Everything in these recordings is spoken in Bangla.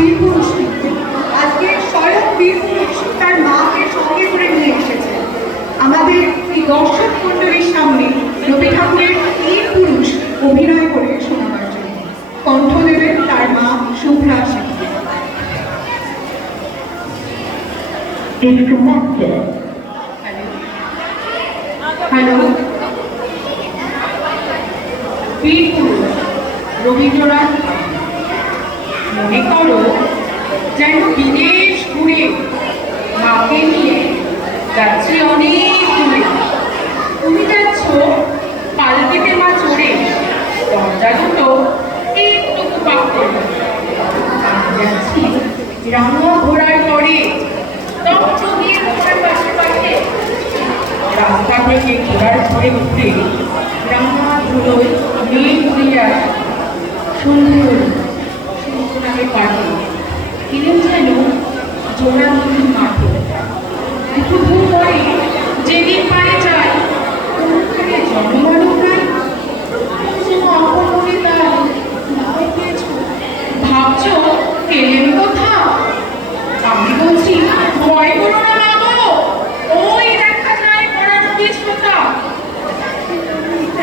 বীর পুরুষ কিন্তু আজকে স্বয়ং বীর পুরুষ তার মাকে সঙ্গে করে নিয়ে এসেছে আমাদের এই দর্শক মণ্ডলীর সামনে রবি ঠাকুরের বীর পুরুষ অভিনয় করে শোনাবার জন্য কণ্ঠ দেবেন তার মা শুভ্রা সেন। হ্যালো, বীর পুরুষ রবীন্দ্রনাথ। মনে করো যেন বিদেশ ঘুরে মাকে নিয়ে যাচ্ছি অনেক দূরে। তুমি যাচ্ছ পালকিতে মা চড়ে, দরজা দুটো একটু পাক করে। আমি যাচ্ছি রাঙা ঘোড়ার পরে, টকটকিয়ে ঘোড়ার পাশে পাশে। রাস্তা থেকে ঘোড়ার ধরে উঠে রাঙা ধুলোয় মেঘ উড়িয়ে আসে। সন্ধে হল, সুন্দরাকে পাঠে এলেন যেন জোড়ামুড়ির মাঠে। একটু দূর পরে যেদিন পারে যায় ওখানে জনমানব নাই। যেন আপন মনে তার ভয় পেয়েছ, ভাবছ এলেন কোথা। আমি বলছি ভয় করো না বাবু, ওই দেখা যায় বড় নদীর শ্রোতা।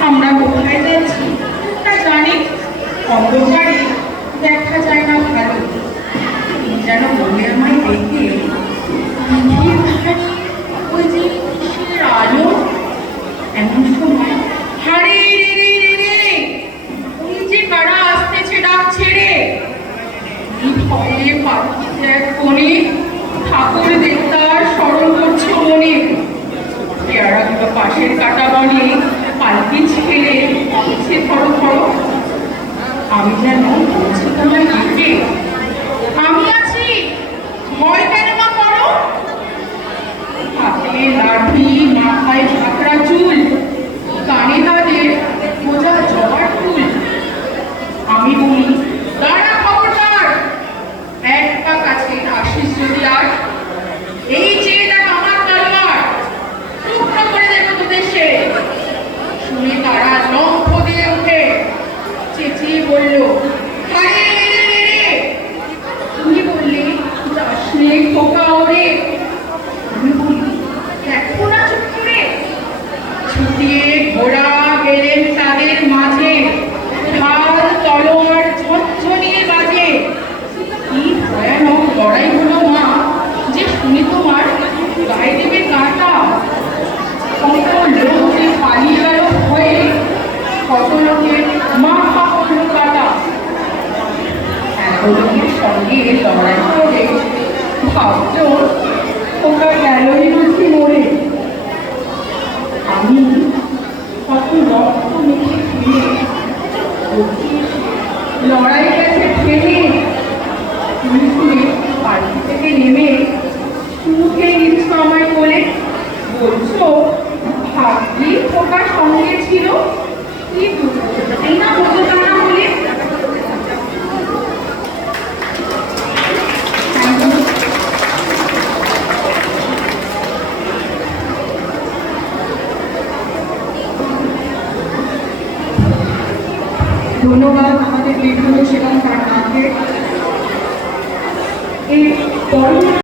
আমরা কোথায় যাচ্ছি তা জানি, অন্ধকারে দেখা যায় না ভালো। যেন বলে আমায় দেখে ওই যে কিসের আলো। এমন সময় হারে রে রে রে, ওই যে কারা আসতেছে ডাক ছেড়ে। ভয়ে পাখিতে এক কোণে ঠাকুর দেবতার স্মরণ করছে মনে। পেয়ারা দুটো পাশের কাটা বনে পালকি ছেড়ে সে ধরো ধরো। আমি যেন বলছি তোমায় দেখে, আমি আছি, ভয় কেন মা করো। হাতে লাঠি, মাথায় ঝাঁকড়া চুল, কানে তাদের গোজা জবার ফুল। আমি বলি দাঁড়া খবরদার, এক পা কাছে আসিস যদি আর, এই চেয়ে দেখ আমার তলোয়ার, টুকরো করে দেবো তোদের সে। শুনে তারা লম্ফ দিয়ে উঠে চেঁচিয়ে বলল হায় রে রে রে। তুমি বললে যাস নে খোকা ওরে। আমি বলি দেখো না চুপ করে। ছুটিয়ে ঘোড়া গেলেন তাদের মাঝে, ঢাল তলোয়ার ঝনঝনিয়ে বাজে। কি ভয়ানক লড়াই হলো মা, যে শুনে তোমার গায়ে দেবে কাঁটা। কত লোক যে পালিয়ে গেল ভয়ে, কত লোকের মাথা পড়ল কাটা। এত লোকের সঙ্গে লড়াই করে ভাবছ ওটা গেলই বুঝি মরে। আমি কত রক্ত মেখে ফিরে লড়াই গেছে থেমে। তুমি শুনে পালকি থেকে নেমে মুখে নিচ্ছ আমায় বলে, বলছো ভাগ্যি ওটার সঙ্গে ছিল, কি এই না বলতো তারা বলে। ধন্যবাদ আমাদের বিভিন্ন সেবা তার নামকে এই